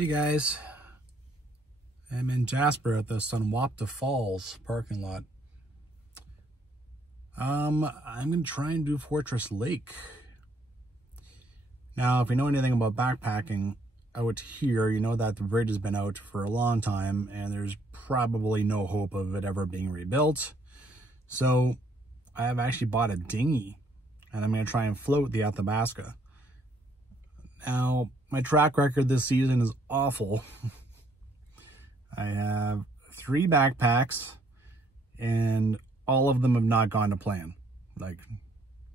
Hey guys, I'm in Jasper at the Sunwapta Falls parking lot. I'm going to try and do Fortress Lake. Now, if you know anything about backpacking out here, you know that the bridge has been out for a long time and there's probably no hope of it ever being rebuilt. So I have actually bought a dinghy and I'm going to try and float the Athabasca. Now, my track record this season is awful. I have 3 backpacks and all of them have not gone to plan. Like,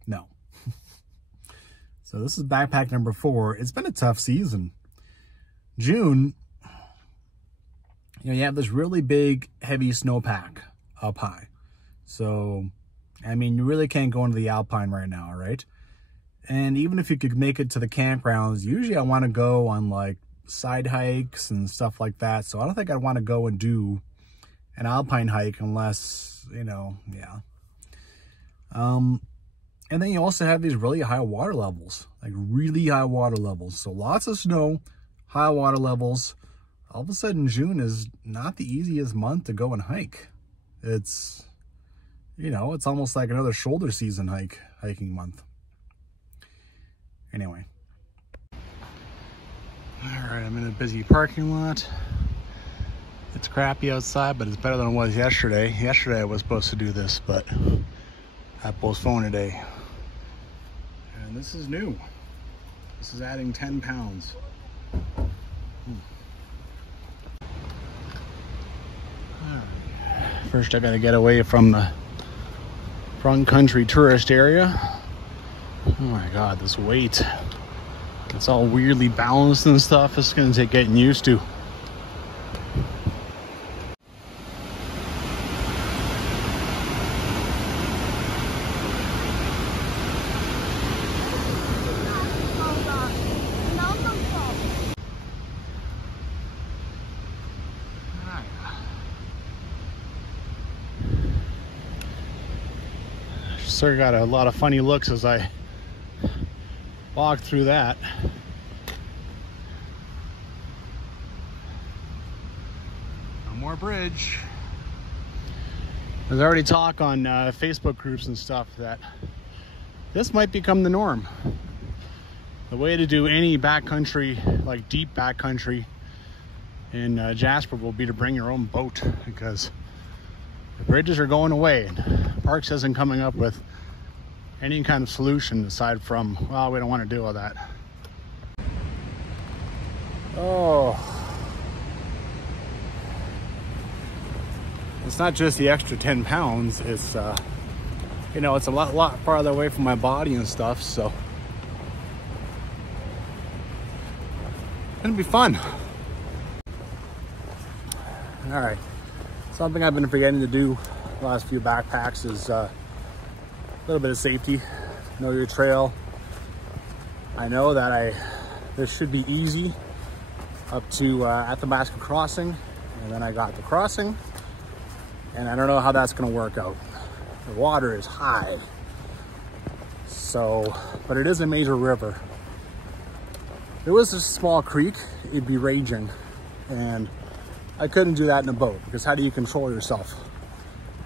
no. So this is backpack number 4. It's been a tough season. June, you have this really big, heavy snowpack up high. So, I mean, you really can't go into the Alpine right now, right? And even if you could make it to the campgrounds, usually I want to go on like side hikes and stuff like that. So I don't think I'd want to go and do an Alpine hike unless, yeah. And then you also have these really high water levels, like really high water levels. So lots of snow, high water levels. All of a sudden, June is not the easiest month to go and hike. It's, it's almost like another shoulder season hiking month. Anyway. All right, I'm in a busy parking lot. It's crappy outside, but it's better than it was yesterday. Yesterday I was supposed to do this, but I postponed today. And this is new. This is adding 10 pounds. All right. First I gotta get away from the front country tourist area. Oh my God, this weight. It's all weirdly balanced and stuff. It's gonna take getting used to. Sort of got a lot of funny looks as I walk through that. No more bridge. There's already talk on Facebook groups and stuff that this might become the norm. The way to do any backcountry, like deep backcountry in Jasper, will be to bring your own boat, because the bridges are going away. Parks isn't coming up with any kind of solution aside from, well, we don't want to deal with that. Oh, it's not just the extra 10 pounds. It's, it's a lot farther away from my body and stuff. So it's gonna be fun. All right. Something I've been forgetting to do the last few backpacks is a little bit of safety. Know your trail. I know that this should be easy up to Athabasca Crossing, and then I got the crossing, and I don't know how that's going to work out. The water is high, so, but it is a major river. If it was a small creek, it'd be raging, and I couldn't do that in a boat, because how do you control yourself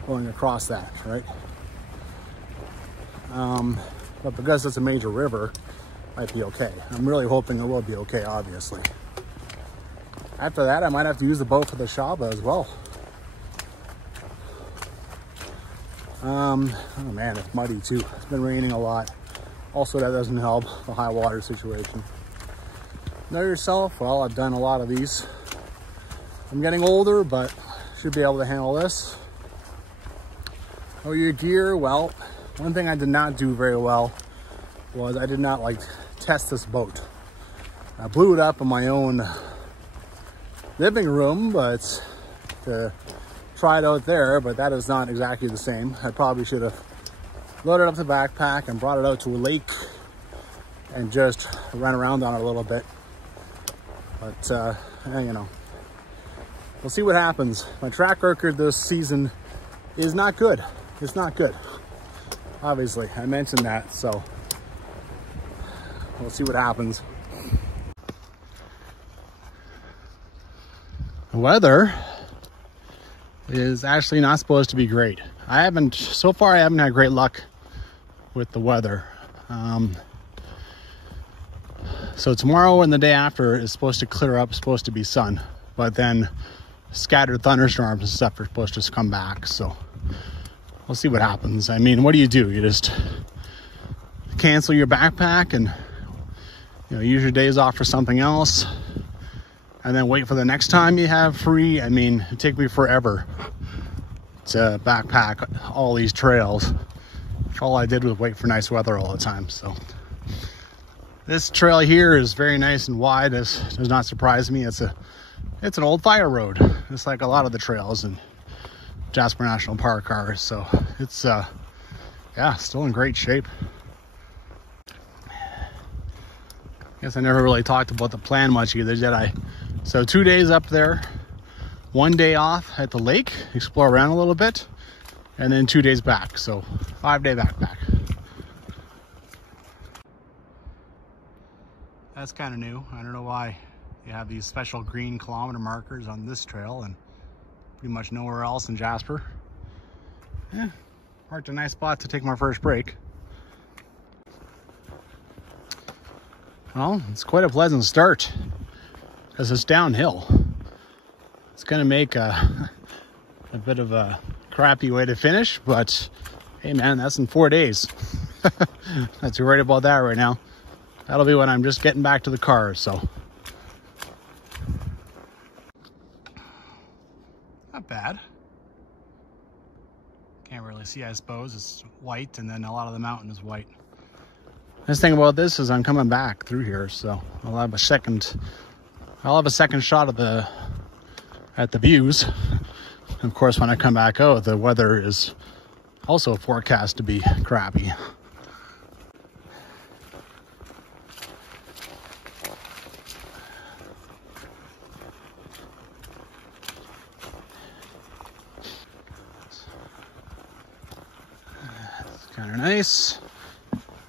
going across that, right? But because it's a major river, it might be okay. I'm really hoping it will be okay, obviously. After that, I might have to use the boat for the Chaba as well. Oh man, it's muddy too. It's been raining a lot. Also, that doesn't help, the high water situation. Know yourself? Well, I've done a lot of these. I'm getting older, but should be able to handle this. Oh, your gear? Well, one thing I did not do very well was I did not test this boat. I blew it up in my own living room, but to try it out there, but that is not exactly the same. I probably should have loaded up the backpack and brought it out to a lake and just ran around on it a little bit. But, we'll see what happens. My track record this season is not good. It's not good. Obviously, I mentioned that, so we'll see what happens. weather is actually not supposed to be great. So far I haven't had great luck with the weather. So tomorrow and the day after is supposed to clear up, supposed to be sun, but then scattered thunderstorms and stuff are supposed to come back. So we'll see what happens. I mean, what do? You just cancel your backpack and, you know, use your days off for something else and then wait for the next time you have free. I mean, it'd take me forever to backpack all these trails. All I did was wait for nice weather all the time. So this trail here is very nice and wide. This does not surprise me. It's an old fire road. It's like a lot of the trails in Jasper National Park are. So it's yeah, still in great shape. Guess I never really talked about the plan much either, did I? So 2 days up there, 1 day off at the lake, explore around a little bit, and then 2 days back. So 5-day backpack. That's kind of new. I don't know why you have these special green kilometer markers on this trail and pretty much nowhere else in Jasper. Yeah, marked a nice spot to take my first break. Well, it's quite a pleasant start because it's downhill. It's going to make a bit of a crappy way to finish, but hey man, that's in 4 days. Not too worried about that right now. That'll be when I'm just getting back to the car, so. Not bad. Can't really see, I suppose. It's white, and then a lot of the mountain is white. Nice thing about this is I'm coming back through here, so I'll have a second shot at the views. And of course, when I come back out, the weather is also forecast to be crappy. Kind of nice.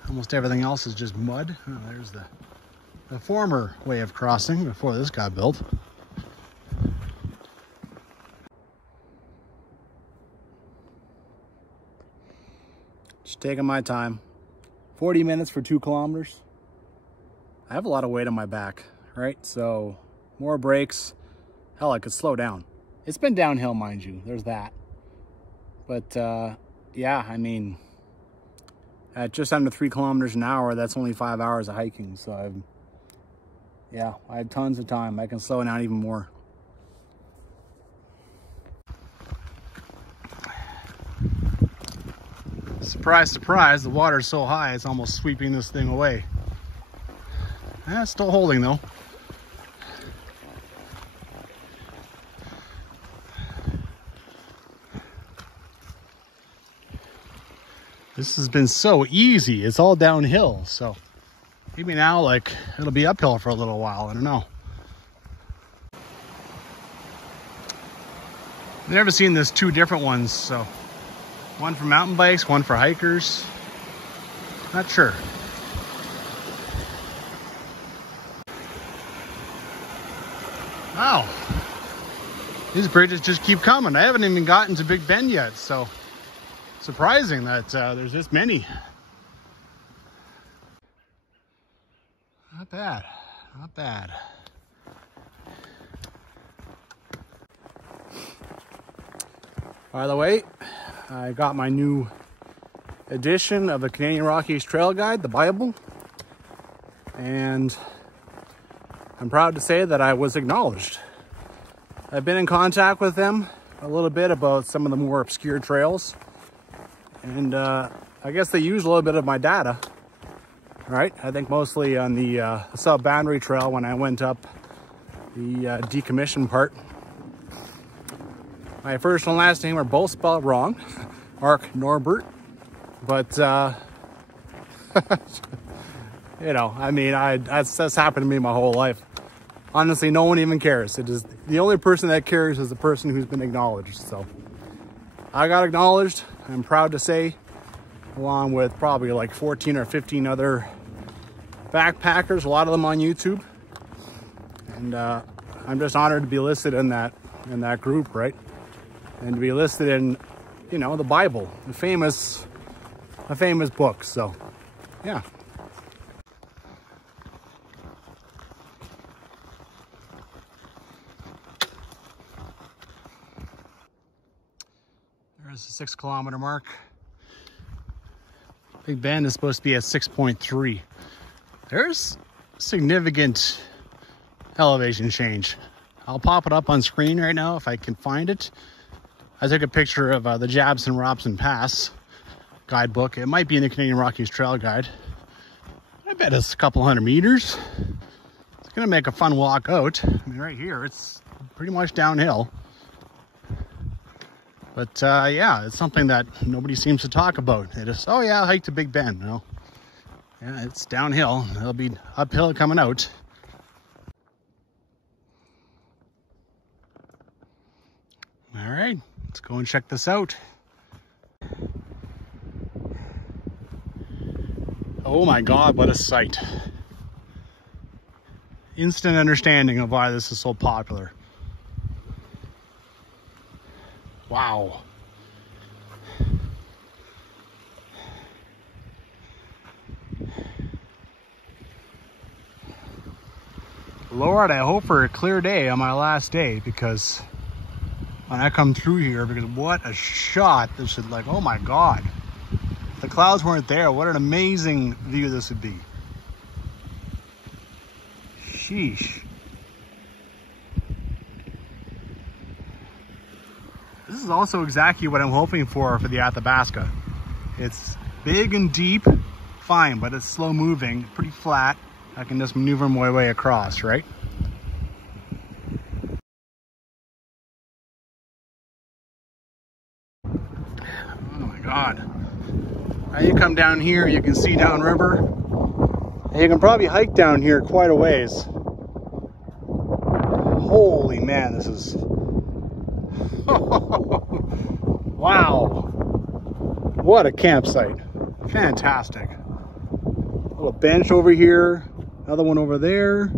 Almost everything else is just mud. Oh, there's the former way of crossing before this got built. Just taking my time. 40 minutes for 2 kilometers. I have a lot of weight on my back, right? So more breaks. Hell, I could slow down. It's been downhill, mind you. There's that. But yeah, I mean, at just under 3 kilometers an hour, that's only 5 hours of hiking. So I had tons of time. I can slow down even more. Surprise, surprise, the water's so high, it's almost sweeping this thing away. It's still holding though. This has been so easy. It's all downhill. So maybe now, like, it'll be uphill for a little while. I don't know. I've never seen this 2 different ones. So one for mountain bikes, one for hikers. Not sure. Wow. These bridges just keep coming. I haven't even gotten to Big Bend yet. So surprising that there's this many. Not bad, not bad. By the way, I got my new edition of the Canadian Rockies Trail Guide, the Bible, and I'm proud to say that I was acknowledged. I've been in contact with them a little bit about some of the more obscure trails. And I guess they use a little bit of my data, right? I think mostly on the sub-boundary trail when I went up the decommissioned part. My first and last name are both spelled wrong, Mark Norbert. But, you know, I mean, that's happened to me my whole life. Honestly, no one even cares. It is the only person that cares is the person who's been acknowledged. So I got acknowledged. I'm proud to say, along with probably like 14 or 15 other backpackers, a lot of them on YouTube. And I'm just honored to be listed in that in that group, right? And to be listed in, you know, the Bible, a famous book. So, yeah. There's the 6 kilometer mark. Big Bend is supposed to be at 6.3. There's significant elevation change. I'll pop it up on screen right now if I can find it. I took a picture of the Jasper Robson Pass guidebook. It might be in the Canadian Rockies Trail guide. I bet it's a couple hundred meters. It's gonna make a fun walk out. I mean, right here, it's pretty much downhill. But yeah, it's something that nobody seems to talk about. They just, oh yeah, I hiked to Big Bend. No, yeah, it's downhill. It'll be uphill coming out. All right, let's go and check this out. Oh my God, what a sight. Instant understanding of why this is so popular. Wow. Lord, I hope for a clear day on my last day, because when I come through here, because what a shot. This should, like, oh my God. If the clouds weren't there, what an amazing view this would be. Sheesh. This is also exactly what I'm hoping for the Athabasca. It's big and deep, fine, but it's slow moving, pretty flat. I can just maneuver my way across, right? Oh my God. Now you come down here, you can see downriver. And you can probably hike down here quite a ways. Holy man, this is... Wow, what a campsite. Fantastic. A little bench over here, another one over there.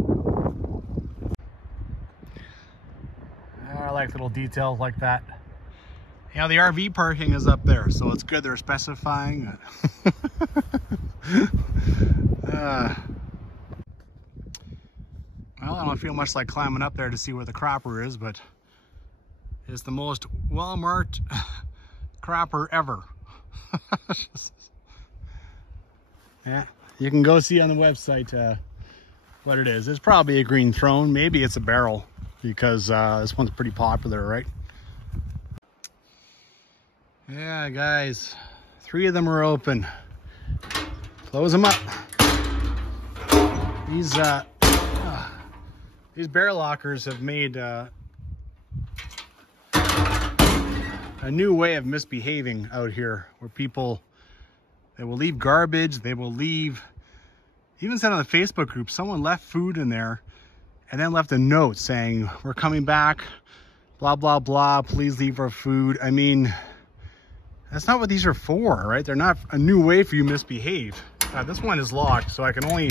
I like little details like that. You know, the RV parking is up there, so it's good they're specifying. Well, I don't feel much like climbing up there to see where the cropper is, but it's the most well-marked cropper ever. Yeah, you can go see on the website what it is. It's probably a green throne. Maybe it's a barrel, because this one's pretty popular, right? Yeah, guys, 3 of them are open. Close them up. These bear lockers have made a new way of misbehaving out here, where people, they will leave garbage, they will leave, even said on the Facebook group, someone left food in there and then left a note saying, we're coming back, blah, blah, blah, please leave our food. I mean, that's not what these are for, right? They're not a new way for you to misbehave. This one is locked, so I can only,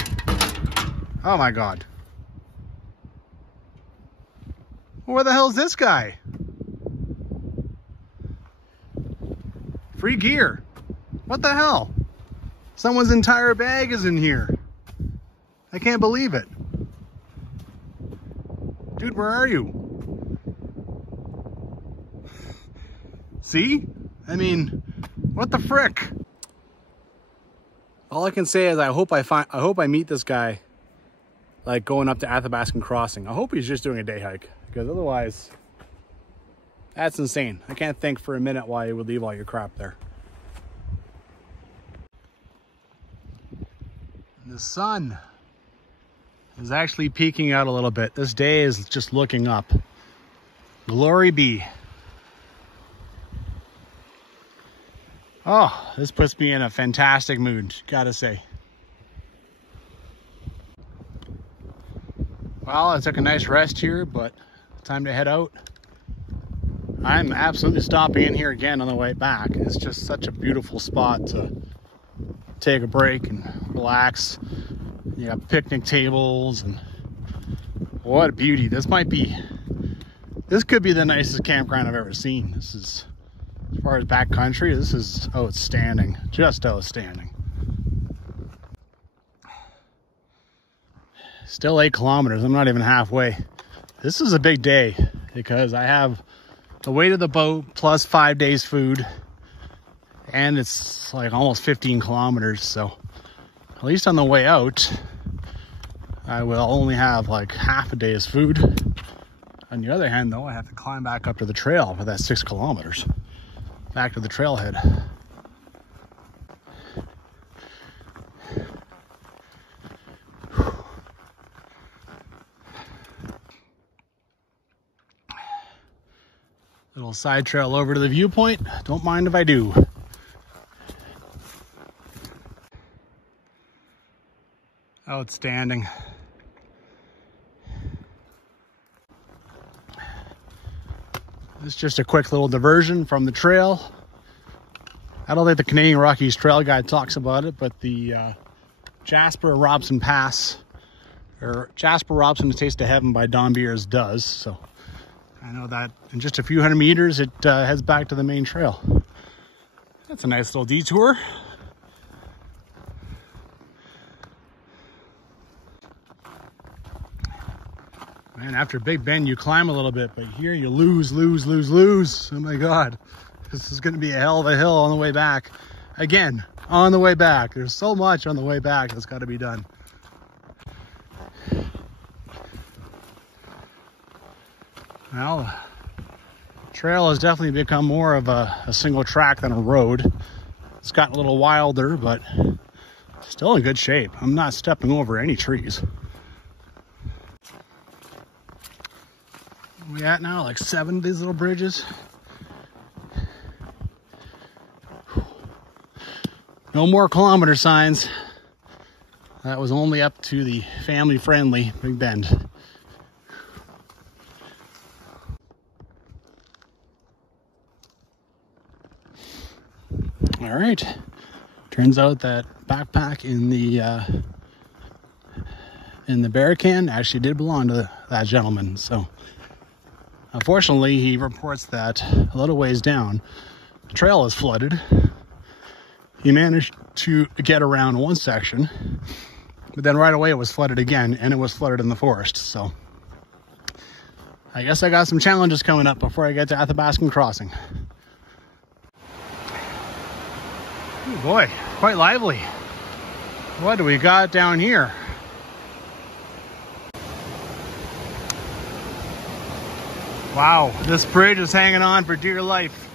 oh my God. Where the hell is this guy? Free gear. What the hell? Someone's entire bag is in here. I can't believe it. Dude, where are you? See? I mean, what the frick? All I can say is I hope I meet this guy, like, going up to Athabasca Crossing. I hope he's just doing a day hike, because otherwise, that's insane. I can't think for a minute why you would leave all your crap there. The sun is actually peeking out a little bit. This day is just looking up. Glory be. Oh, this puts me in a fantastic mood, gotta say. Well, I took a nice rest here, but time to head out. I'm absolutely stopping in here again on the way back. It's just such a beautiful spot to take a break and relax. You got picnic tables, and what a beauty. This might be This could be the nicest campground I've ever seen. This is, as far as backcountry, this is outstanding. Just outstanding. Still 8 kilometers. I'm not even halfway. This is a big day because I have the weight of the boat plus 5 days food. And it's like almost 15 kilometers. So at least on the way out, I will only have like half a day's food. On the other hand, though, I have to climb back up to the trail for that 6 kilometers. Back to the trailhead. Little side trail over to the viewpoint. Don't mind if I do. Outstanding. This is just a quick little diversion from the trail. I don't think the Canadian Rockies Trail guide talks about it, but the Jasper Robson Pass, or Jasper Robson, A Taste of Heaven by Don Beers does. So I know that in just a few hundred meters, it heads back to the main trail. That's a nice little detour. Man, after Big Bend, you climb a little bit, but here you lose. Oh my God. This is going to be a hell of a hill on the way back. Again, on the way back. There's so much on the way back that's got to be done. Well, the trail has definitely become more of a single track than a road. It's gotten a little wilder, but still in good shape. I'm not stepping over any trees. We at now like 7 of these little bridges. No more kilometer signs. That was only up to the family-friendly Big Bend. All right. Turns out that backpack in the bear can actually did belong to that gentleman. So unfortunately, he reports that a little ways down, the trail is flooded. He managed to get around one section, but then right away it was flooded again, and it was flooded in the forest. So I guess I got some challenges coming up before I get to Athabasca Crossing. Oh boy, quite lively. What do we got down here? Wow, this bridge is hanging on for dear life.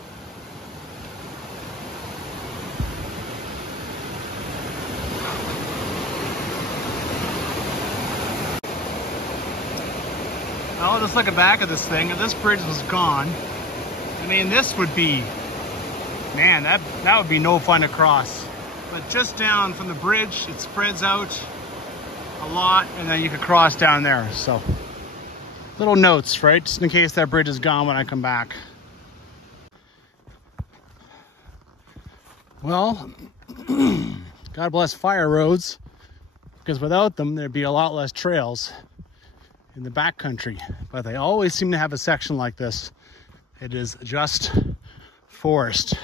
Well, just looking back at this thing, if this bridge was gone, I mean, this would be, man, that would be no fun to cross. But just down from the bridge, it spreads out a lot, and then you could cross down there. So, little notes, right? Just in case that bridge is gone when I come back. Well, God bless fire roads, because without them, there'd be a lot less trails in the backcountry. But they always seem to have a section like this. It is just forest.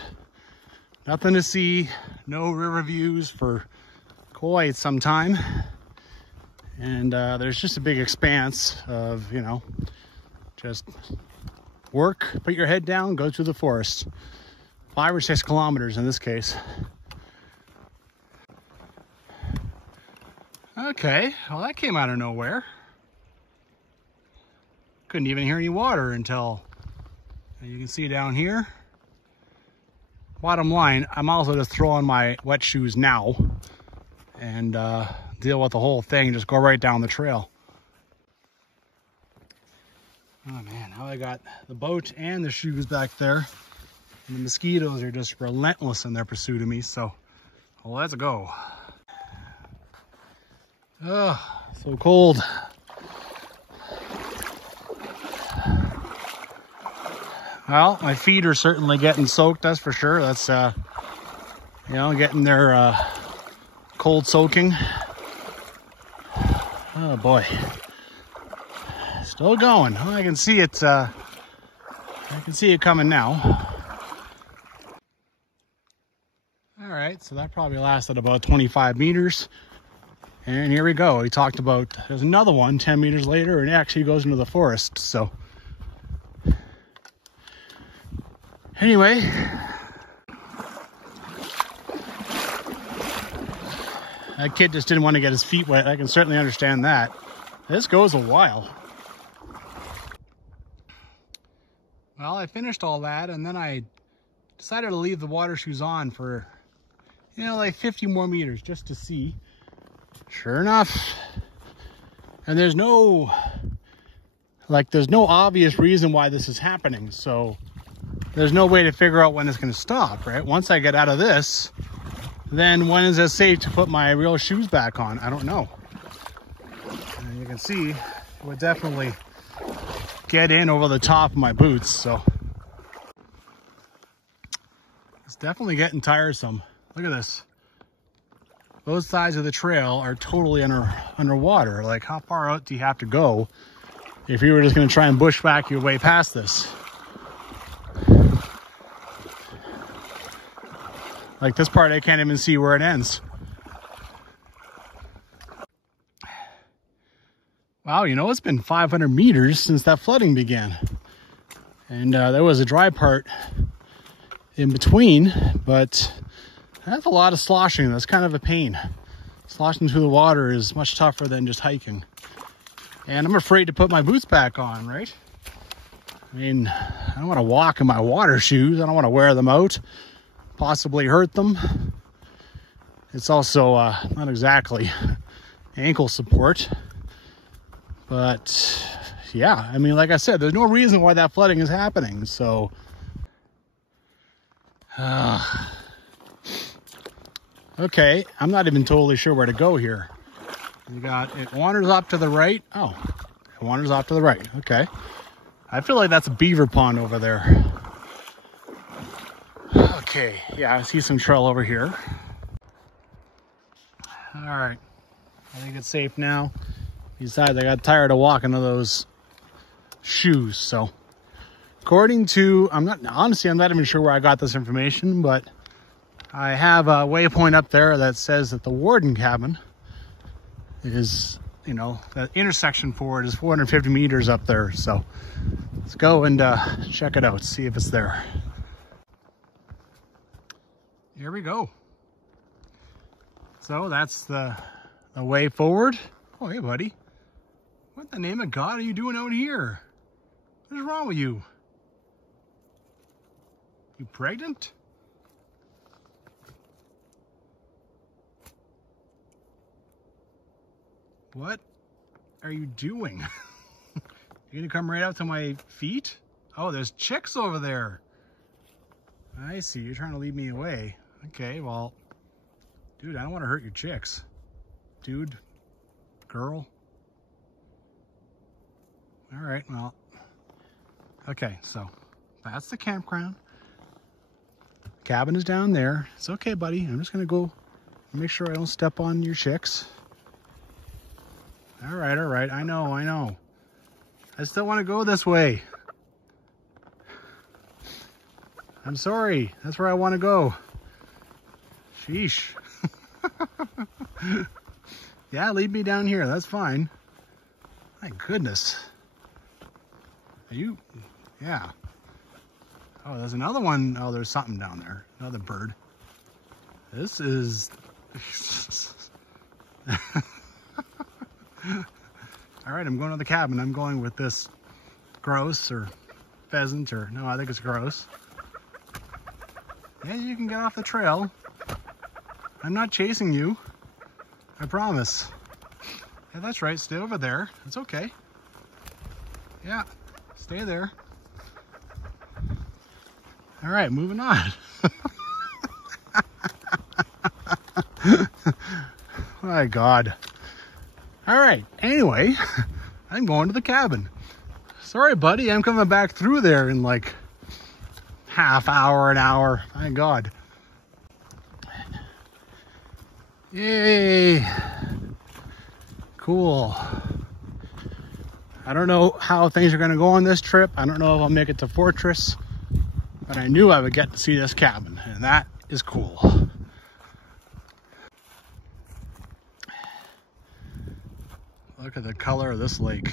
Nothing to see, no river views for quite some time. And there's just a big expanse of, you know, just work, put your head down, go through the forest. 5 or 6 kilometers in this case. Okay, well that came out of nowhere. Couldn't even hear any water until, you can see down here. Bottom line, I'm also just throwing my wet shoes now and deal with the whole thing, just go right down the trail. Oh man, now I got the boat and the shoes back there. And the mosquitoes are just relentless in their pursuit of me, so let's go. Oh, so cold. Well, my feet are certainly getting soaked, that's for sure. That's, you know, getting their cold soaking. Oh boy. Still going. Well, I can see it's I can see it coming now. All right, so that probably lasted about 25 meters. And here we go. We talked about, there's another one 10 meters later, and it actually goes into the forest. So anyway, that kid just didn't want to get his feet wet. I can certainly understand that. This goes a while. Well, I finished all that, and then I decided to leave the water shoes on for, you know, like 50 more meters just to see. Sure enough, and there's no obvious reason why this is happening, so there's no way to figure out when it's going to stop, right? Once I get out of this, then when is it safe to put my real shoes back on? I don't know. And you can see it would definitely get in over the top of my boots, so it's definitely getting tiresome. Look at this. Both sides of the trail are totally underwater. Like, how far out do you have to go if you were just going to try and bushwhack your way past this? Like this part, I can't even see where it ends. Wow, you know, it's been 500 meters since that flooding began. And there was a dry part in between, but that's a lot of sloshing. That's kind of a pain. Sloshing through the water is much tougher than just hiking. And I'm afraid to put my boots back on, right? I mean, I don't want to walk in my water shoes. I don't want to wear them out, possibly hurt them. It's also not exactly ankle support. But yeah, I mean, like I said, there's no reason why that flooding is happening. So okay, I'm not even totally sure where to go here. You got, it wanders off to the right. Oh, it wanders off to the right. Okay. I feel like that's a beaver pond over there. Okay, yeah, I see some trail over here. All right, I think it's safe now. Besides, I got tired of walking to those shoes. So according to, I'm not even sure where I got this information, but I have a waypoint up there that says that the Warden cabin is, you know, the intersection for it is 450 meters up there. So let's go and check it out, see if it's there. Here we go. So that's the way forward. Oh, hey, buddy. What the name of God are you doing out here? What's wrong with you? You pregnant? What are you doing? You gonna come right out to my feet? Oh, there's chicks over there. I see, you're trying to lead me away. Okay, well, dude, I don't want to hurt your chicks. Dude, girl. All right, well, okay, so that's the campground. Cabin is down there. It's okay, buddy. I'm just gonna go make sure I don't step on your chicks. All right, I know. I still want to go this way. I'm sorry, that's where I want to go. Sheesh. Yeah, lead me down here, that's fine. My goodness. Are you, yeah. Oh, there's another one. Oh, there's something down there, another bird. This is, all right, I'm going to the cabin. I'm going with this grouse or pheasant or, no, I think it's grouse. Yeah, you can get off the trail. I'm not chasing you. I promise. Yeah, that's right. Stay over there. It's okay. Yeah, stay there. All right, moving on. My God. All right, anyway, I'm going to the cabin. Sorry, buddy, I'm coming back through there in like half hour, an hour. Thank God. Yay. Cool. I don't know how things are going to go on this trip. I don't know if I'll make it to Fortress, but I knew I would get to see this cabin, and that is cool. Look at the color of this lake.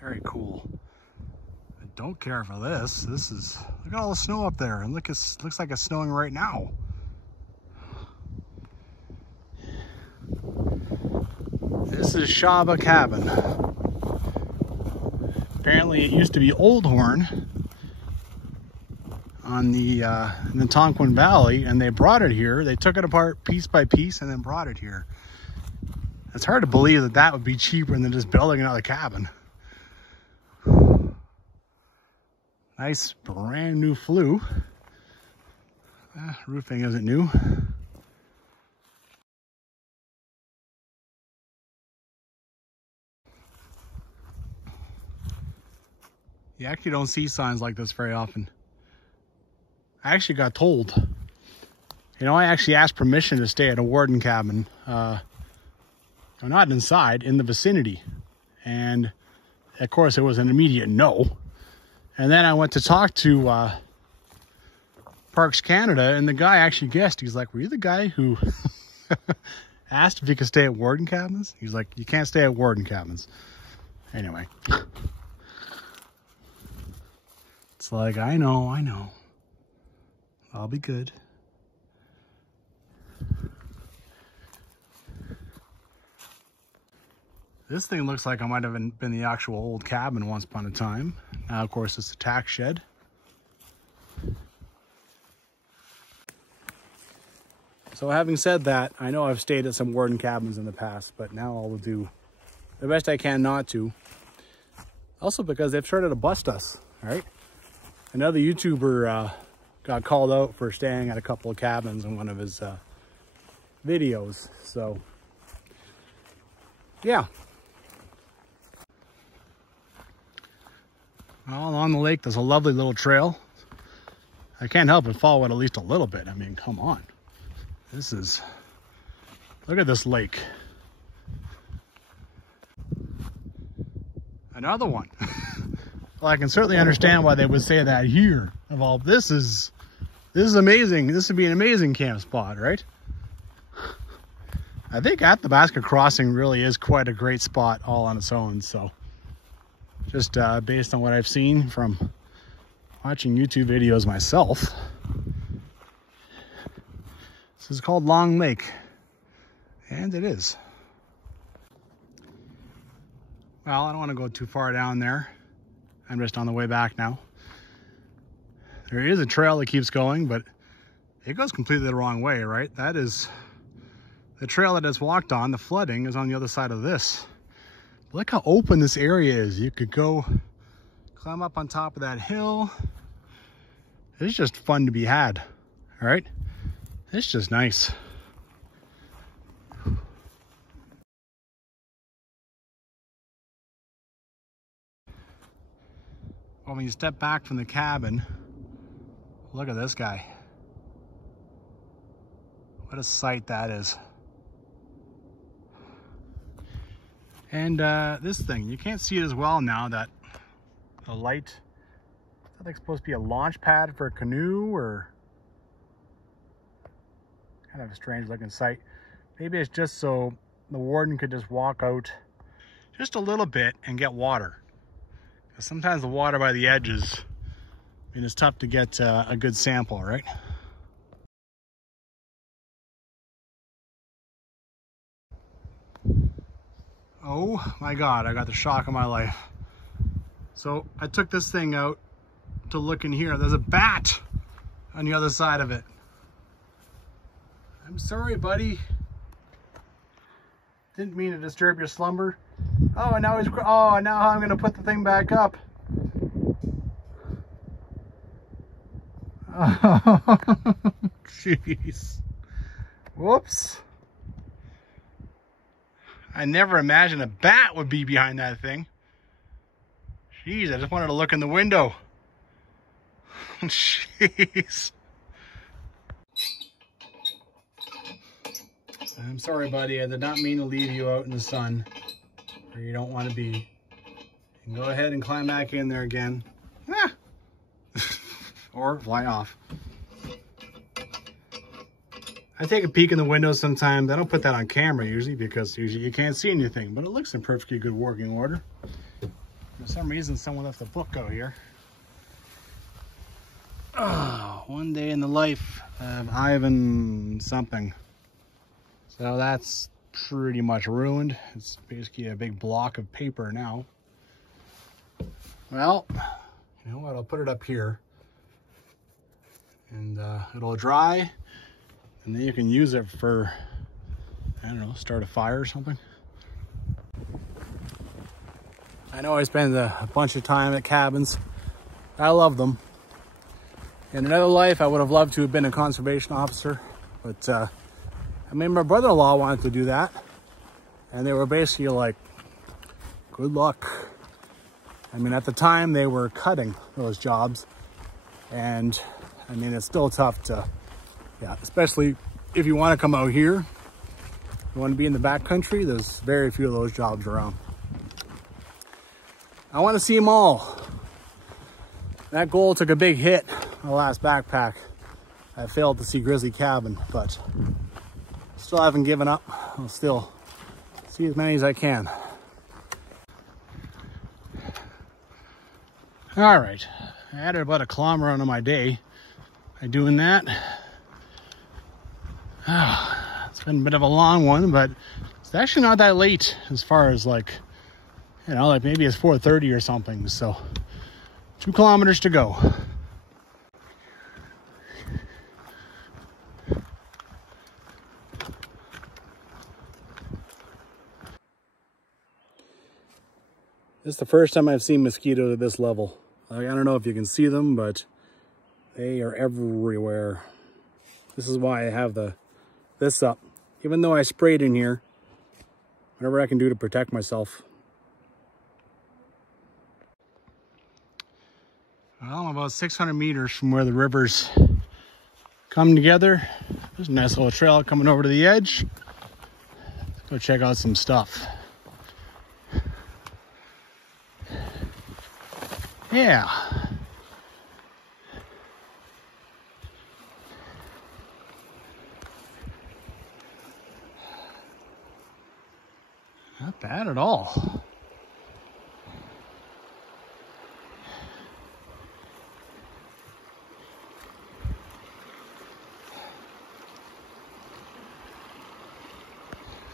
Very cool. I don't care for this. This is, look at all the snow up there, and look, it looks like it's snowing right now. This is Chaba cabin. Apparently it used to be Old Horn on the in the Tonquin Valley, and they brought it here. They took it apart piece by piece and then brought it here. It's hard to believe that that would be cheaper than just building another cabin. Nice brand new flue. Roofing isn't new. You actually don't see signs like this very often. I actually got told, you know, I actually asked permission to stay at a warden cabin. Not inside, in the vicinity. And of course it was an immediate no. And then I went to talk to Parks Canada, and the guy actually guessed. He's like, were you the guy who asked if you could stay at warden cabins? He's like, you can't stay at warden cabins. Anyway. It's like, I know. I'll be good. This thing looks like I might have been the actual old cabin once upon a time. Now, of course, it's a tack shed. So having said that, I know I've stayed at some warden cabins in the past, but now I will do the best I can not to. Also because they've started to bust us, all right? Another YouTuber got called out for staying at a couple of cabins in one of his videos. So, yeah. Well, along the lake, there's a lovely little trail. I can't help but follow it at least a little bit. I mean, come on. This is, look at this lake. Another one. Well, I can certainly understand why they would say that here. Of all, this is amazing. This would be an amazing camp spot, right? I think Athabasca Crossing really is quite a great spot all on its own. So just based on what I've seen from watching YouTube videos myself, this is called Long Lake, and it is. Well, I don't want to go too far down there. I'm just on the way back now. There is a trail that keeps going, but it goes completely the wrong way, right? That is the trail that it's walked on. The flooding is on the other side of this. Look how open this area is. You could go climb up on top of that hill. It's just fun to be had, all right? It's just nice. Well, when you step back from the cabin, look at this guy. What a sight that is. And this thing, you can't see it as well now that the light, I think it's supposed to be a launch pad for a canoe, or kind of a strange looking sight. Maybe it's just so the warden could just walk out just a little bit and get water. Because sometimes the water by the edges, I mean, it's tough to get a good sample, right? Oh my God, I got the shock of my life. So I took this thing out to look in here. There's a bat on the other side of it. I'm sorry, buddy. Didn't mean to disturb your slumber. Oh, and now he's, oh, now I'm gonna put the thing back up. Oh, jeez. Whoops. I never imagined a bat would be behind that thing. Jeez, I just wanted to look in the window. Jeez. I'm sorry, buddy. I did not mean to leave you out in the sun where you don't want to be. And go ahead and climb back in there again. Ah! Or fly off. I take a peek in the window sometimes. I don't put that on camera usually because usually you can't see anything, but it looks in perfectly good working order. For some reason, someone left a book out here. Oh, one day in the life of Ivan something. So that's pretty much ruined. It's basically a big block of paper now. Well, you know what? I'll put it up here. And it'll dry. And then you can use it for, I don't know, start a fire or something. I know I spend a bunch of time at cabins. I love them. In another life, I would have loved to have been a conservation officer. But, I mean, my brother-in-law wanted to do that. And they were basically like, good luck. I mean, at the time, they were cutting those jobs. And, I mean, it's still tough to, yeah, especially if you want to come out here. You want to be in the backcountry, there's very few of those jobs around. I want to see them all. That goal took a big hit on the last backpack. I failed to see Grizzly Cabin, but still haven't given up. I'll still see as many as I can. All right, I added about a kilometer onto my day by doing that. It's been a bit of a long one, but it's actually not that late as far as like, you know, like maybe it's 4:30 or something. So 2 kilometers to go. This is the first time I've seen mosquitoes at this level. I don't know if you can see them, but they are everywhere. This is why I have this up. Even though I sprayed in here, whatever I can do to protect myself. Well, I'm about 600 meters from where the rivers come together. There's a nice little trail coming over to the edge. Let's go check out some stuff. Yeah. Not bad at all.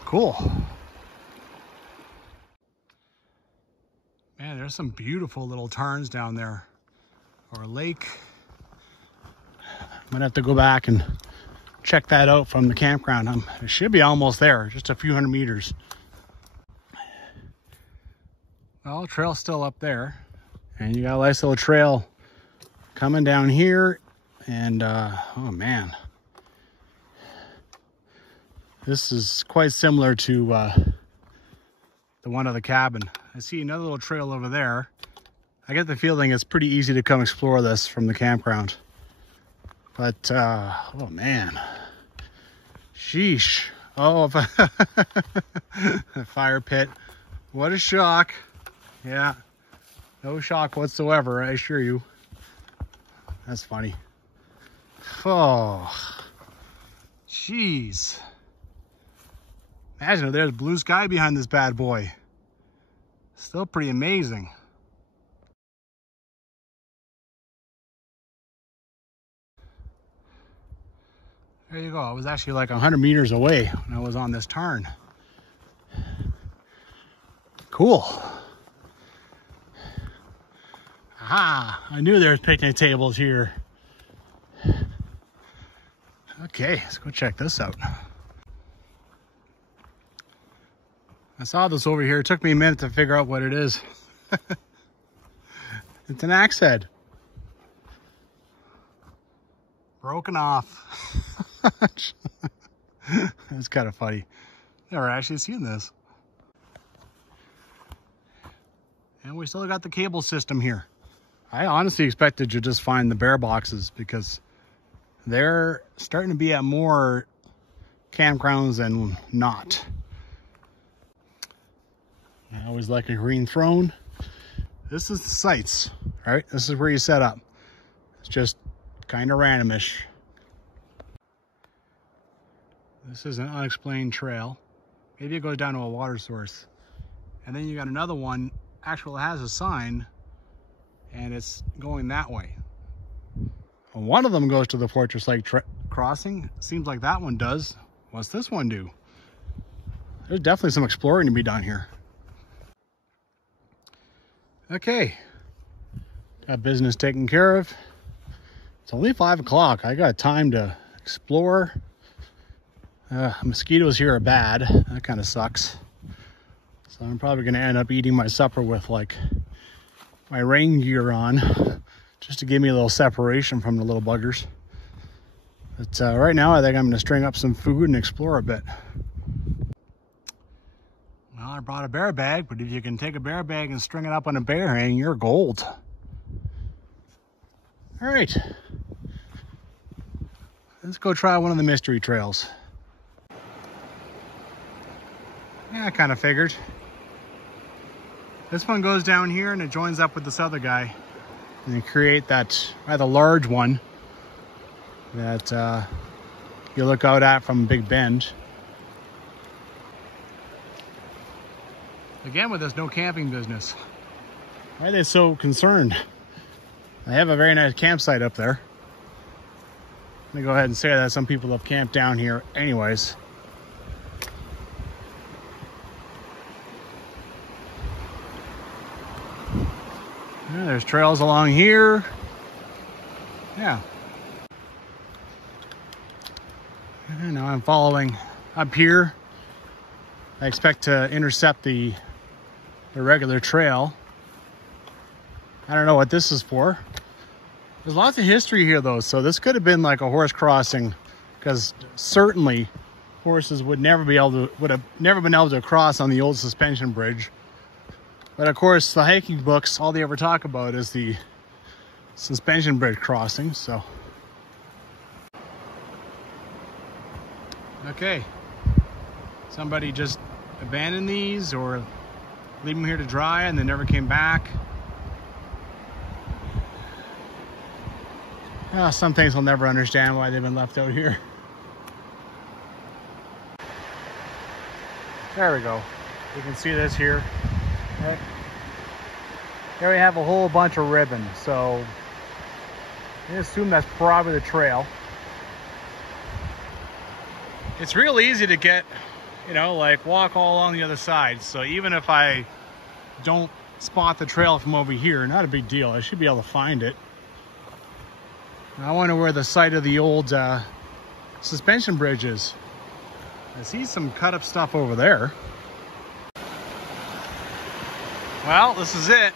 Cool. Man, there's some beautiful little tarns down there, or a lake. Might have to go back and check that out from the campground. I should be almost there, just a few hundred meters. Well, the trail's still up there, and you got a nice little trail coming down here, and oh man, this is quite similar to the one of the cabin. I see another little trail over there. I get the feeling it's pretty easy to come explore this from the campground. But, oh man. Sheesh. Oh, a fire pit. What a shock. Yeah. No shock whatsoever, I assure you. That's funny. Oh. Jeez. Imagine if there's blue sky behind this bad boy. Still pretty amazing. There you go. I was actually like 100 meters away when I was on this tarn. Cool. Aha! I knew there was picnic tables here. Okay, let's go check this out. I saw this over here. It took me a minute to figure out what it is. It's an axe head. Broken off. That's kind of funny. Never actually seen this. And we still got the cable system here. I honestly expected to just find the bear boxes because they're starting to be at more campgrounds and not. I always like a green throne. This is the sites, right? This is where you set up. It's just kind of randomish. This is an unexplained trail. Maybe it goes down to a water source. And then you got another one, actually has a sign, and it's going that way. One of them goes to the Fortress Lake Crossing. Seems like that one does. What's this one do? There's definitely some exploring to be done here. Okay, got business taken care of. It's only 5 o'clock. I got time to explore. Mosquitoes here are bad. That kind of sucks. So I'm probably going to end up eating my supper with like my rain gear on, just to give me a little separation from the little buggers. But right now I think I'm going to string up some food and explore a bit. Well, I brought a bear bag, but if you can take a bear bag and string it up on a bear hang, you're gold. All right, let's go try one of the mystery trails. Yeah, I kind of figured. This one goes down here and it joins up with this other guy. And you create that rather large one that you look out at from Big Bend. Again, with this no camping business. Why are they so concerned? I have a very nice campsite up there. Let me go ahead and say that some people have camped down here anyways. Yeah, there's trails along here. Yeah. And now I'm following up here. I expect to intercept the regular trail. I don't know what this is for. There's lots of history here though, so this could have been like a horse crossing, because certainly horses would have never been able to cross on the old suspension bridge. But of course, the hiking books, all they ever talk about is the suspension bridge crossing, so. Okay, somebody just abandoned these or leave them here to dry and they never came back. Some things I'll never understand why they've been left out here. There we go. You can see this here. Right. There we have a whole bunch of ribbon, so I assume that's probably the trail. It's real easy to get, you know, like walk all along the other side. So even if I don't spot the trail from over here, not a big deal. I should be able to find it. I wonder where the site of the old suspension bridge is. I see some cut up stuff over there. Well, this is it.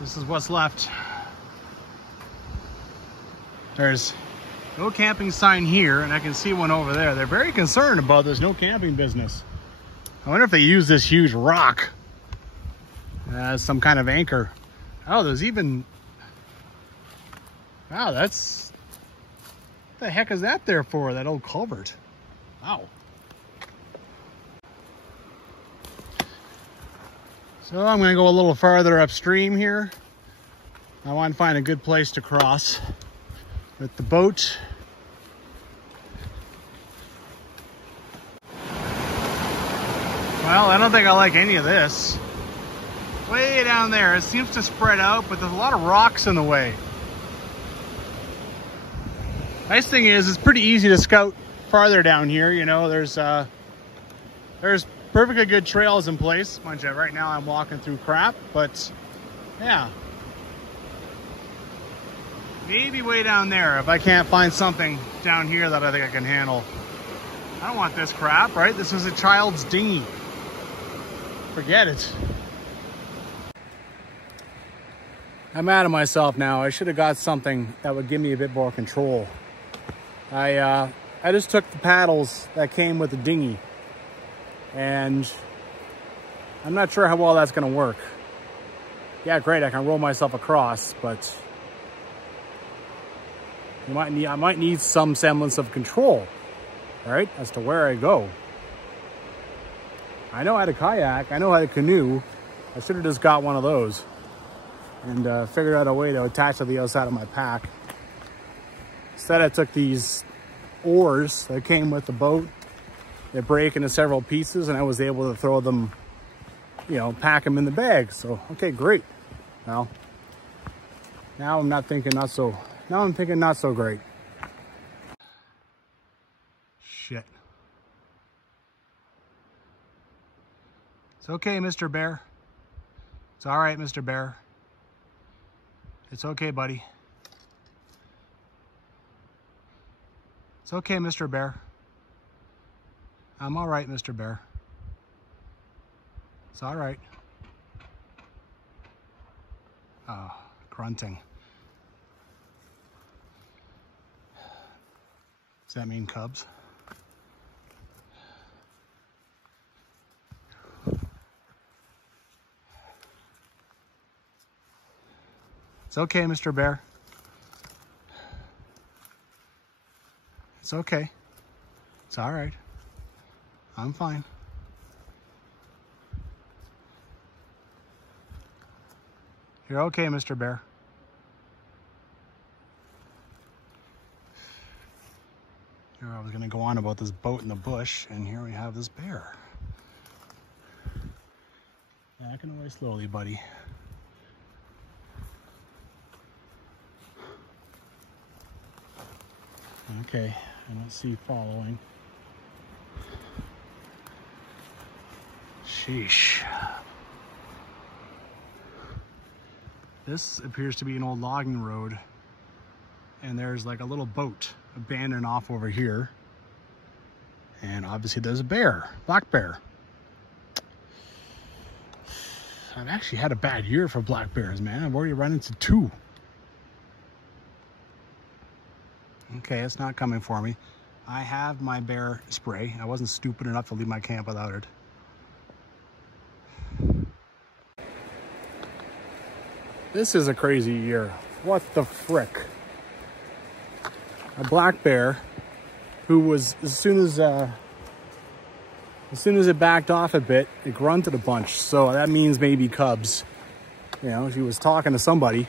This is what's left. There's no camping sign here, and I can see one over there. They're very concerned about this no camping business. I wonder if they use this huge rock as some kind of anchor. Oh, there's even... Wow, that's... What the heck is that there for, that old culvert? Wow. So I'm gonna go a little farther upstream here. I want to find a good place to cross with the boat. Well, I don't think I like any of this. Way down there, it seems to spread out, but there's a lot of rocks in the way. Nice thing is, it's pretty easy to scout farther down here. You know, there's perfectly good trails in place. Mind you, right now I'm walking through crap, but yeah. Maybe way down there, if I can't find something down here that I think I can handle. I don't want this crap, right? This is a child's dinghy. Forget it. I'm mad at myself now. I should have got something that would give me a bit more control. I just took the paddles that came with the dinghy, and I'm not sure how well that's going to work. yeah, great, I can roll myself across, but I might need some semblance of control, right, as to where I go. I know how to kayak, I know how to canoe. I should have just got one of those and figured out a way to attach to the outside of my pack. Instead, I took these oars that came with the boat. They break into several pieces, and I was able to throw them, you know, pack them in the bag. So, okay, great. Well, now I'm thinking not so great. Shit. It's okay, Mr. Bear. It's all right, Mr. Bear. It's okay, buddy. It's okay, Mr. Bear. I'm all right, Mr. Bear. It's all right. Oh, grunting. Does that mean cubs? It's okay, Mr. Bear. It's okay. It's all right. I'm fine. You're okay, Mr. Bear. Here I was going to go on about this boat in the bush, and here we have this bear. Backing away slowly, buddy. Okay, I don't see following. Sheesh. This appears to be an old logging road, and there's like a little boat abandoned off over here. And obviously there's a bear, black bear. I've actually had a bad year for black bears, man. I've already run into 2. Okay, it's not coming for me. I have my bear spray. I wasn't stupid enough to leave my camp without it. This is a crazy year. What the frick? A black bear who was, as soon as it backed off a bit, it grunted a bunch. So that means maybe cubs. You know, she was talking to somebody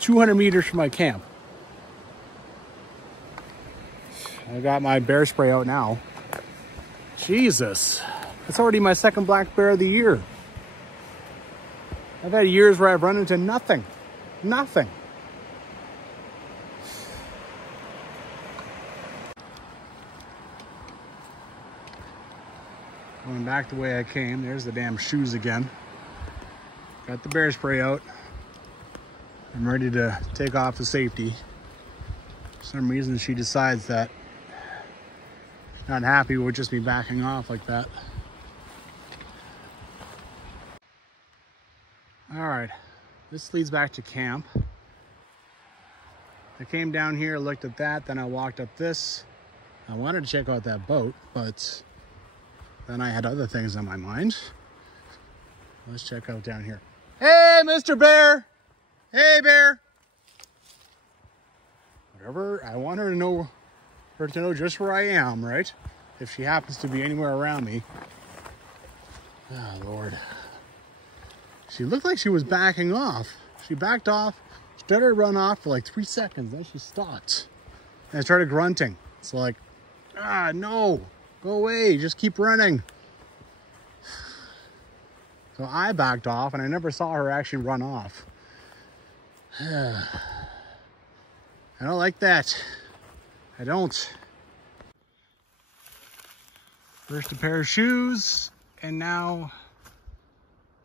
200 meters from my camp. I got my bear spray out now. Jesus, it's already my 2nd black bear of the year. I've had years where I've run into nothing. Nothing. Going back the way I came. There's the damn shoes again. Got the bear spray out. I'm ready to take off the safety. For some reason she decides that she's not happy with just me backing off like that. All right, this leads back to camp. I came down here, looked at that, then I walked up this. I wanted to check out that boat, but then I had other things on my mind. Let's check out down here. Hey, Mr. Bear! Hey, Bear! Whatever, I want her to know just where I am, right? If she happens to be anywhere around me. Oh, Lord. She looked like she was backing off. She backed off, started to run off for like 3 seconds, then she stopped. And I started grunting. It's like, ah, no, go away, just keep running. So I backed off and I never saw her actually run off. I don't like that. I don't. First a pair of shoes, and now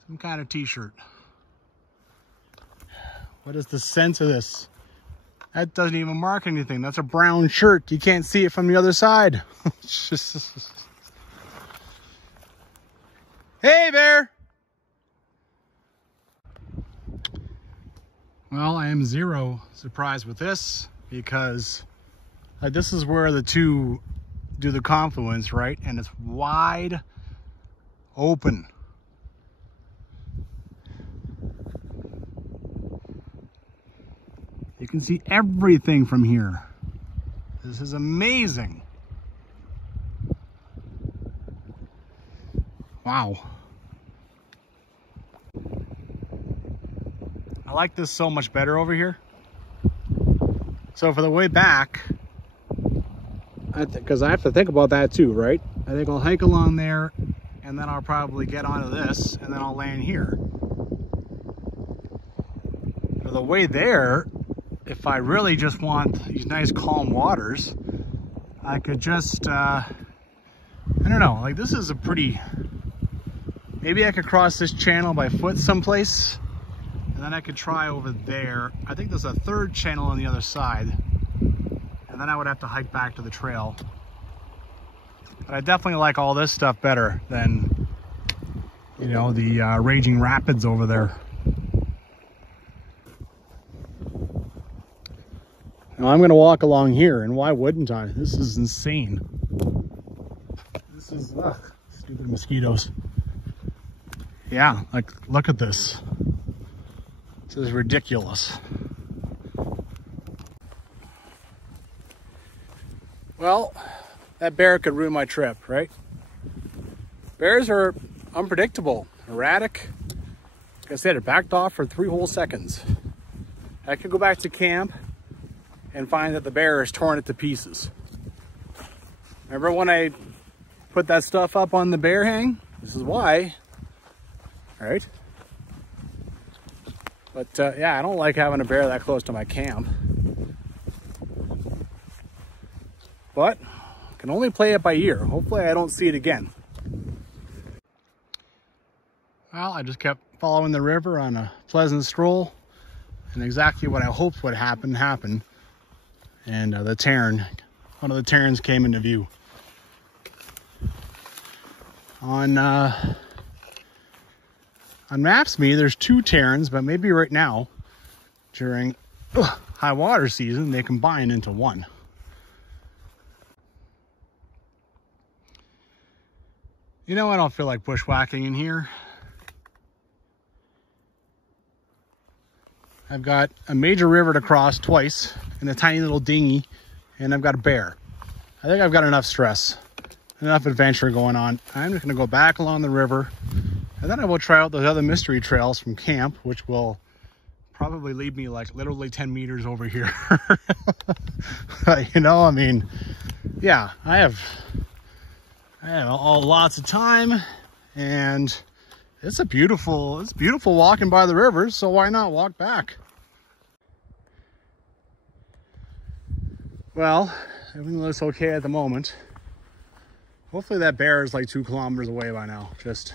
some kind of t-shirt. What is the sense of this? That doesn't even mark anything. That's a brown shirt. You can't see it from the other side. Hey, Bear! Well, I am zero surprised with this because this is where the two do the confluence, right? And it's wide open. You can see everything from here. This is amazing. Wow. I like this so much better over here. So for the way back, because I have to think about that too, right? I think I'll hike along there, and then I'll probably get onto this, and then I'll land here. For the way there, if I really just want these nice calm waters, I could just, I don't know, like this is a pretty, maybe I could cross this channel by foot someplace, and then I could try over there. I think there's a third channel on the other side, and then I would have to hike back to the trail. But I definitely like all this stuff better than, you know, the raging rapids over there. Now I'm gonna walk along here, and why wouldn't I? This is insane. This is, stupid mosquitoes. Yeah, like, look at this. This is ridiculous. Well, that bear could ruin my trip, right? Bears are unpredictable, erratic. Like I said, it backed off for 3 whole seconds. I could go back to camp and find that the bear has torn it to pieces. Remember when I put that stuff up on the bear hang? This is why, right? But yeah, I don't like having a bear that close to my camp. But I can only play it by ear. Hopefully I don't see it again. Well, I just kept following the river on a pleasant stroll, and exactly what I hoped would happen happened. And the Tarn, one of the Tarns came into view. On Maps.me, there's 2 Tarns, but maybe right now, during high water season, they combine into one. You know, I don't feel like bushwhacking in here. I've got a major river to cross twice in a tiny little dinghy, and I've got a bear. I think I've got enough stress, enough adventure going on. I'm just gonna go back along the river, and then I will try out those other mystery trails from camp, which will probably lead me like literally 10 meters over here. You know, I mean, yeah, I have lots of time, and it's beautiful walking by the river, so why not walk back? Well, everything looks okay at the moment. Hopefully that bear is like 2 kilometers away by now. Just,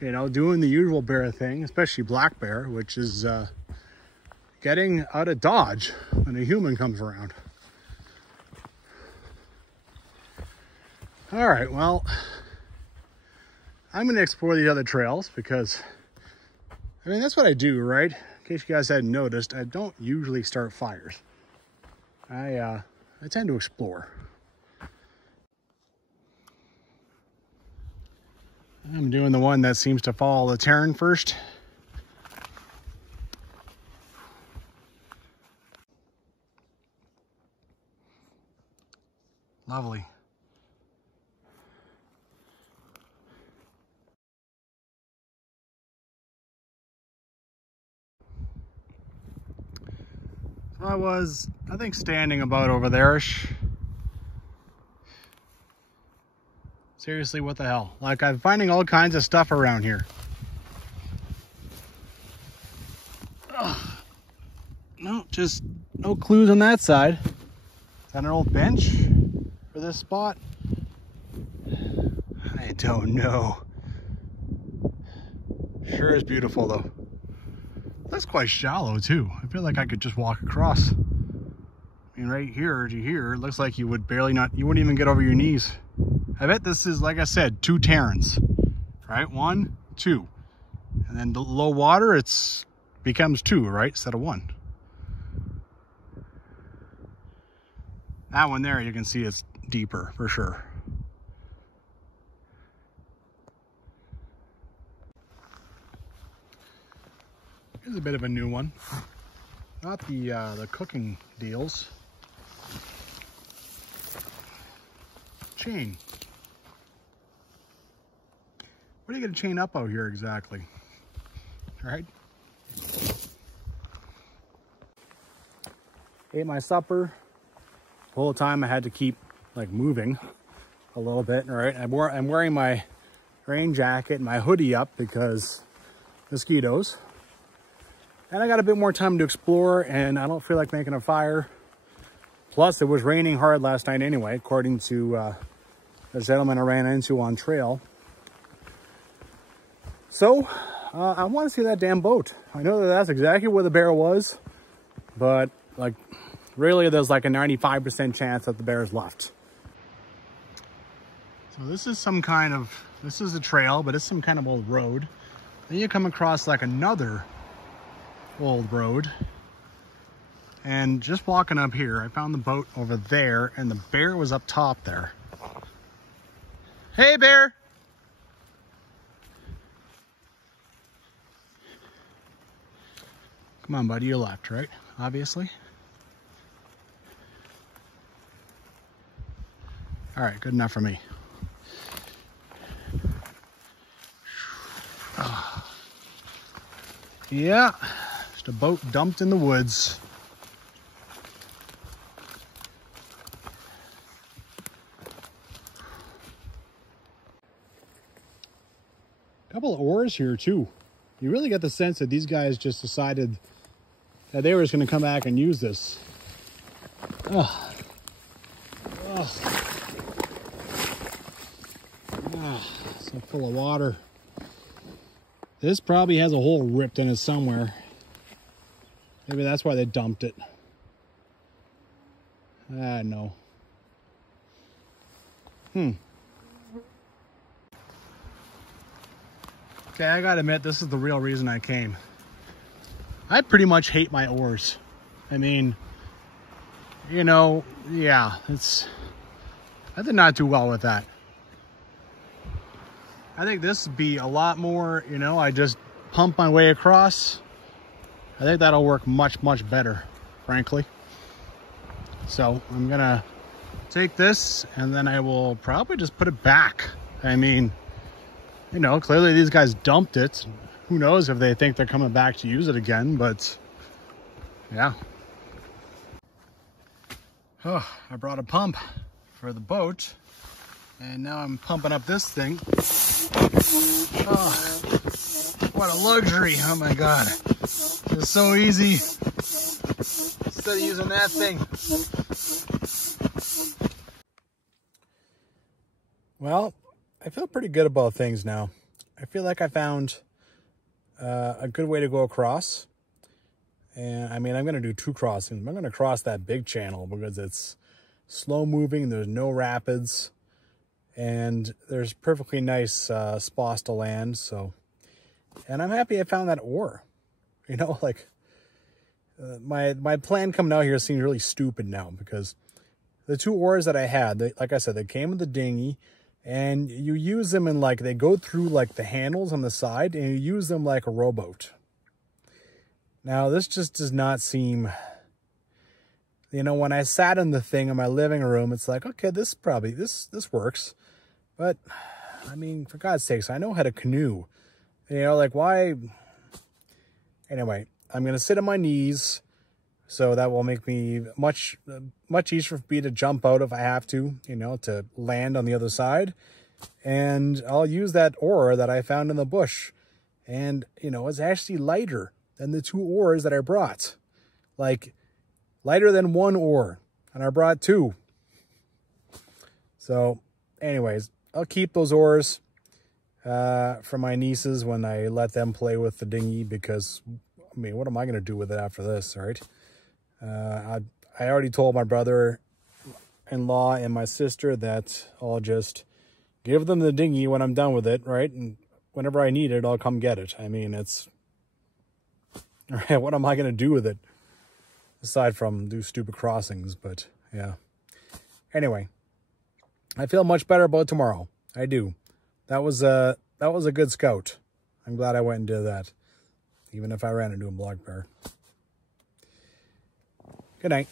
you know, doing the usual bear thing, especially black bear, which is getting out of dodge when a human comes around. All right, well, I'm going to explore these other trails because, I mean, that's what I do, right? In case you guys hadn't noticed, I don't usually start fires. I tend to explore. I'm doing the one that seems to follow the Tarn first. Lovely. I was, I think, standing about over there-ish. Seriously, what the hell? Like, I'm finding all kinds of stuff around here. Ugh. No, just no clues on that side. Is that an old bench for this spot? I don't know. Sure is beautiful though. That's quite shallow too. I feel like I could just walk across. I mean, right here to here, it looks like you would barely you wouldn't even get over your knees. I bet this is, like I said, 2 Tarns, right? 1, 2. And then the low water, it's becomes 2, right? Instead of 1. That one there, you can see it's deeper for sure. Here's a bit of a new one. Not the cooking deals. Chain. What are you going to chain up out here exactly? All right. Ate my supper. The whole time I had to keep like moving a little bit. All right. I'm wearing my rain jacket and my hoodie up because mosquitoes. And I got a bit more time to explore, and I don't feel like making a fire. Plus, it was raining hard last night anyway, according to the gentleman I ran into on trail. So, I want to see that damn boat. I know that that's exactly where the bear was, but like, really, there's like a 95% chance that the bear's left. So this is some kind of, this is a trail, but it's some kind of old road. Then you come across like another old road, and just walking up here, I found the boat over there, and the bear was up top there. Hey, bear! Come on, buddy, you're left, right? Obviously. All right, good enough for me. Yeah, just a boat dumped in the woods. Couple of oars here too. You really get the sense that these guys just decided that they were just going to come back and use this. Oh. Oh. Oh, so full of water. This probably has a hole ripped in it somewhere. Maybe that's why they dumped it. Ah, no. Okay, I gotta admit, this is the real reason I came. I pretty much hate my oars. I mean, you know, yeah, I did not do well with that. I think this would be a lot more, you know, I just pump my way across. I think that'll work much, much better, frankly. So I'm gonna take this and then I will probably just put it back. I mean, you know, clearly these guys dumped it. Who knows if they think they're coming back to use it again, but yeah. Oh, I brought a pump for the boat. And now I'm pumping up this thing. Oh, what a luxury. Oh my God. It's so easy. Instead of using that thing. Well, I feel pretty good about things now. I feel like I found a good way to go across. And I mean, I'm going to do 2 crossings. I'm going to cross that big channel because it's slow moving. There's no rapids. And there's perfectly nice spots to land, so. And I'm happy I found that oar. You know, like, my plan coming out here seems really stupid now, because the 2 oars that I had, like I said, they came with the dinghy, and you use them in, like, they go through, like, the handles on the side, and you use them like a rowboat. Now, this just does not seem... You know, when I sat in the thing in my living room, it's like, okay, this works. But, I mean, for God's sakes, I know how to canoe. You know, like, why? Anyway, I'm going to sit on my knees, so that will make me much easier for me to jump out if I have to, you know, to land on the other side. And I'll use that oar that I found in the bush. And, you know, it's actually lighter than the 2 oars that I brought. Like, lighter than 1 oar. And I brought 2. So, anyways, I'll keep those oars for my nieces when I let them play with the dinghy, because, I mean, what am I going to do with it after this, right? I already told my brother-in-law and my sister that I'll just give them the dinghy when I'm done with it, right? And whenever I need it, I'll come get it. I mean, it's... All right, what am I going to do with it? Aside from do stupid crossings, but yeah. Anyway, I feel much better about tomorrow. I do. That was a good scout. I'm glad I went and did that, even if I ran into a black bear. Good night.